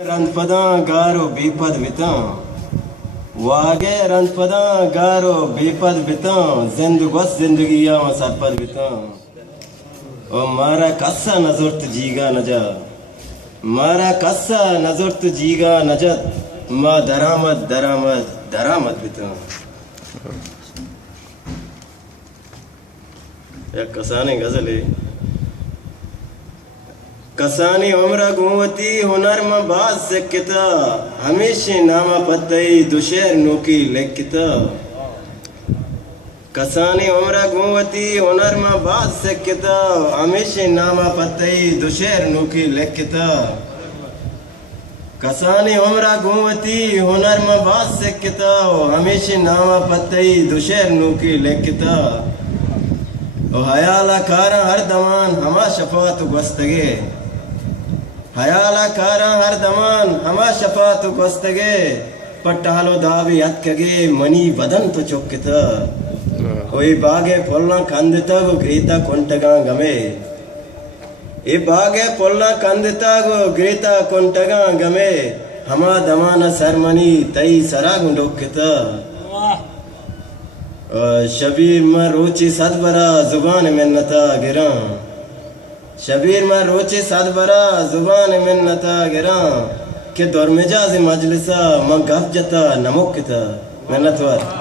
रंधपदा गारो बेपद बिता वागे रंधपदा गारो बेपद बिता जिंदगिया में सरपद बिता और मारा कस्सा नजरत जीगा नजा मारा कस्सा नजरत जीगा नजत माँ दरामद दरामद दरामद बिता या कसाने गजल है कसानी उम्र गुवती हुनर में बाज से किता हमेशा नामा पतई दुशेर नोकी लेकिता कसानी उम्र गुवती हुनर में बाज से किता हमेशा नामा पतई दुशेर नोकी लेकिता कसानी उम्र गुवती हुनर में बाज से किता हमेशा नामा पतई दुशेर नोकी लेकिता ओ हयाला कारा हर दमान हमा शफात गस्तगे हयाला कारा हर दमान हमा शफात गस्तगे पट्टालो दावी अत्कगे मनी वदन तो चोक्किता ओई बागे पोल्ला कंदिता गो ग्रीता कोंटगा गमे ए बागे पोल्ला कंदिता गो ग्रीता कोंटगा गमे हमा दमाना सरमनी तई सरा गुंडोक्किता शबीर में रोची सदबरा जुबान मिन्नता गिरा शबीर में रोची सदबरा जुबान मिन्नता गिरा के दौर मिजाज मजलिसा म गफ जता नमुक्ता मिन्नतवर